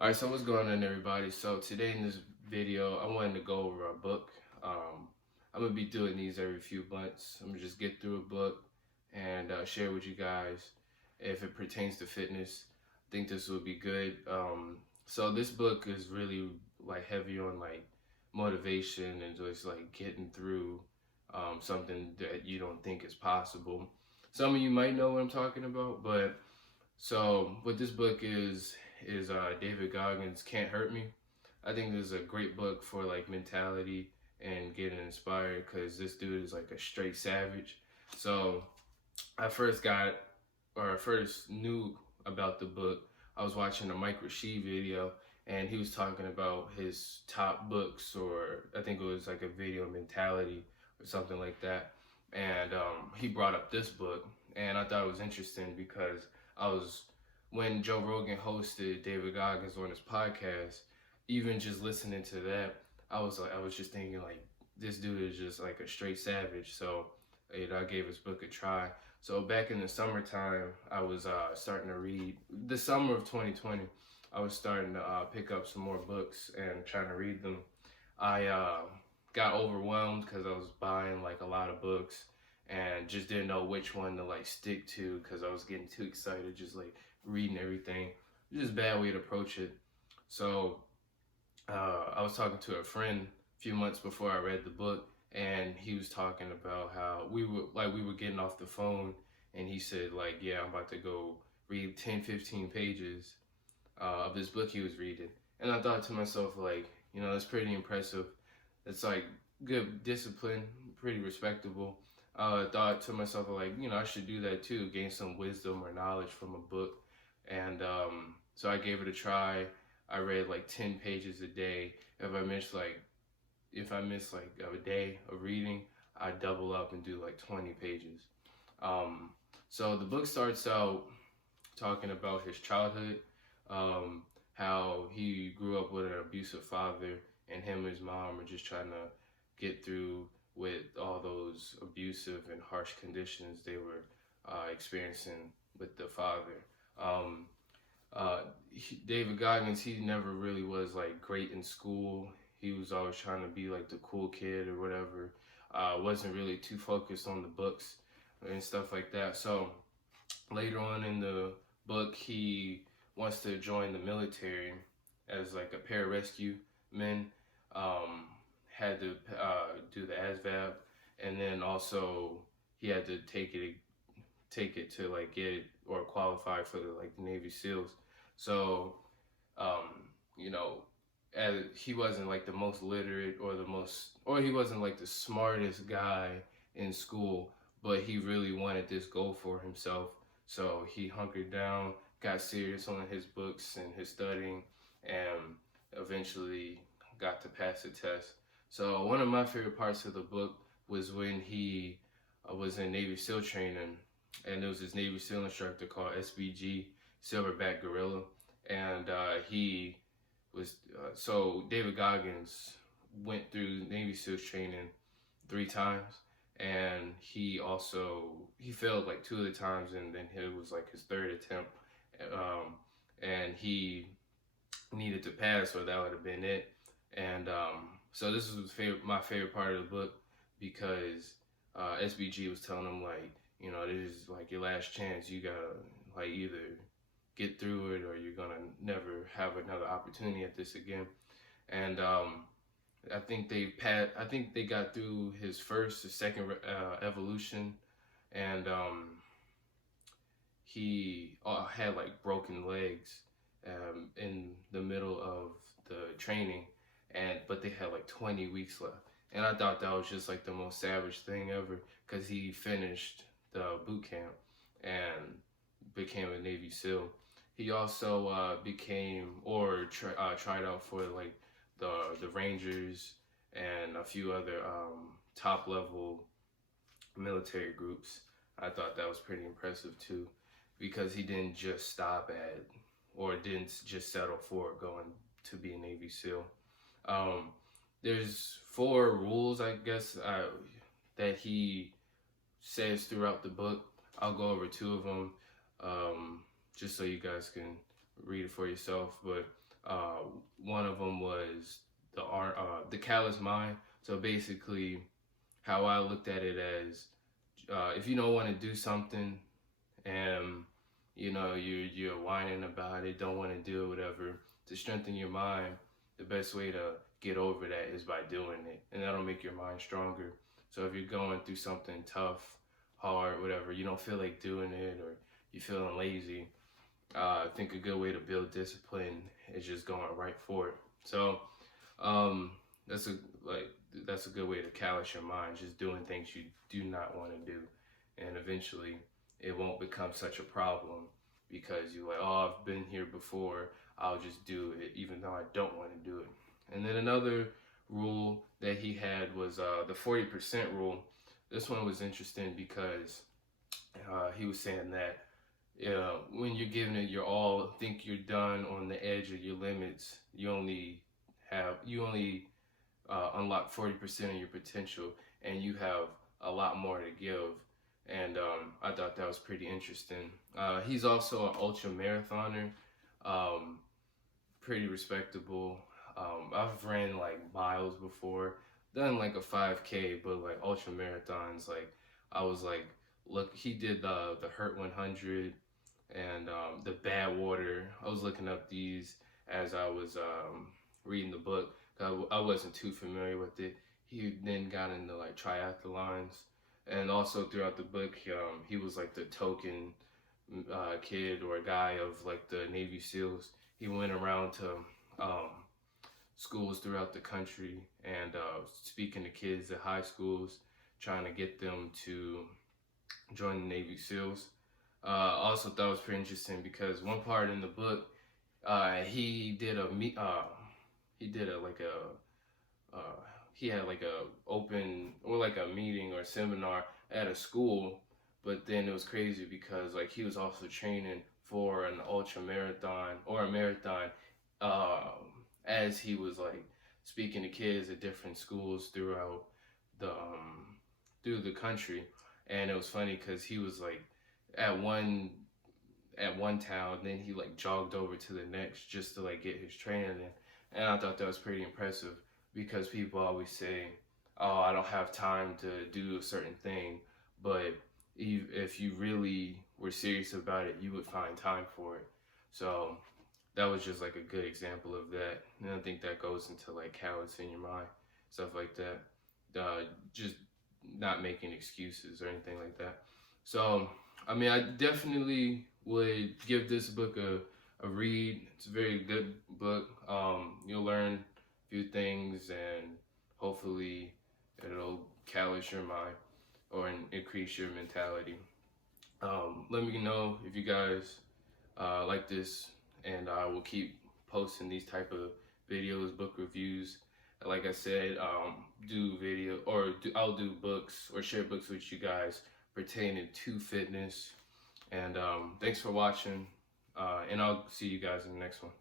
Alright, so what's going on, everybody? So today in this video, I wanted to go over a book. I'm gonna be doing these every few months. I'm gonna just get through a book and share with you guys if it pertains to fitness. I think this would be good. So this book is really like heavy on like motivation and just like getting through something that you don't think is possible. Some of you might know what I'm talking about, but so what this book is David Goggins' Can't Hurt Me. I think this is a great book for like mentality and getting inspired because this dude is like a straight savage. So I first got or I first knew about the book. I was watching a Mike Rashid video and he was talking about his top books, or I think it was like a video mentality or something like that. And he brought up this book, and I thought it was interesting because I was when Joe Rogan hosted David Goggins on his podcast, even just listening to that, I was just thinking like this dude is just like a straight savage. So I gave his book a try. So back in the summertime, I was starting to read the summer of 2020. I was starting to pick up some more books and trying to read them. I got overwhelmed because I was buying like a lot of books and just didn't know which one to like stick to because I was getting too excited, just like reading everything. Just a bad way to approach it. So I was talking to a friend a few months before I read the book, and he was talking about how we were getting off the phone, and he said like, yeah, I'm about to go read 10, 15 pages of this book he was reading. And I thought to myself like, that's pretty impressive. It's like good discipline, pretty respectable. I thought to myself like, I should do that too, gain some wisdom or knowledge from a book. And so I gave it a try. I read like 10 pages a day. If I miss like a day of reading, I double up and do like 20 pages. Um, so the book starts out talking about his childhood, how he grew up with an abusive father, and him and his mom are just trying to get through with all those abusive and harsh conditions they were experiencing with the father. Um, David Goggins, he never really was like great in school. He was always trying to be like the cool kid or whatever. Wasn't really too focused on the books and stuff like that. So later on in the book, he wants to join the military as like a pararescue man. Um, had to do the ASVAB, and then also he had to take it to like get it or qualify for the Navy SEALs. So, um, you know, as he wasn't like the most literate or he wasn't like the smartest guy in school, but he really wanted this goal for himself. So he hunkered down, got serious on his books and his studying, and eventually got to pass the test. So one of my favorite parts of the book was when he was in Navy SEAL training, and there was this Navy SEAL instructor called SBG, Silverback Gorilla, and he was so David Goggins went through Navy SEALs training 3 times, and he failed like 2 of the times, and then it was like his third attempt, and he needed to pass, or that would have been it. And so this was my favorite part of the book because SBG was telling him like, this is like your last chance. You gotta like either get through it or you're gonna never have another opportunity at this again. And I think they got through his first or second evolution, and he had like broken legs in the middle of the training, and but they had like 20 weeks left. And I thought that was just like the most savage thing ever because he finished the boot camp and became a Navy SEAL. He also tried out for like the Rangers and a few other top level military groups. I thought that was pretty impressive too, because he didn't just stop at or didn't just settle for going to be a Navy SEAL. Um, there's 4 rules, I guess, that he says throughout the book. I'll go over 2 of them, just so you guys can read it for yourself. But Uh, One of them was the callous mind. So basically, how I looked at it as if you don't want to do something and you're whining about it, don't want to do it, whatever, to strengthen your mind, the best way to get over that is by doing it, and that'll make your mind stronger. So if you're going through something tough, hard, whatever, you don't feel like doing it, or you're feeling lazy, I think a good way to build discipline is just going right for it. So um, that's a like that's a good way to callous your mind, just doing things you do not want to do, and eventually it won't become such a problem because you're like, oh, I've been here before. I'll just do it, even though I don't want to do it. And then another rule that he had was the 40% rule. This one was interesting because he was saying that when you're giving it your all, think you're done on the edge of your limits. You only unlock 40% of your potential, and you have a lot more to give. And I thought that was pretty interesting. He's also an ultra marathoner, um, pretty respectable. I've ran like miles before, done like a 5K, but like ultra marathons, like I was like, look, he did the Hurt 100 and the Bad Water. I was looking up these as I was reading the book. I wasn't too familiar with it. He then got into like triathlons, and also throughout the book, he was like the token kid or guy of like the Navy SEALs. He went around to um, schools throughout the country and speaking to kids at high schools, trying to get them to join the Navy SEALs. I also thought it was pretty interesting because one part in the book, he did a he did a like a he had like a open or like a meeting or seminar at a school, but then it was crazy because like he was also training for an ultra marathon or a marathon as he was like speaking to kids at different schools throughout the through the country. And it was funny because he was like at one town, then he like jogged over to the next just to like get his training in. And I thought that was pretty impressive because people always say, "Oh, I don't have time to do a certain thing," but if you really were serious about it, you would find time for it. So that was just like a good example of that. And I think that goes into like callousing your mind, stuff like that. Just not making excuses or anything like that. So, I mean, I definitely would give this book a read. It's a very good book. You'll learn a few things, and hopefully it'll callous your mind or increase your mentality. Let me know if you guys like this, and I will keep posting these type of videos, book reviews. Like I said, I'll do books or share books with you guys pertaining to fitness. And thanks for watching, and I'll see you guys in the next one.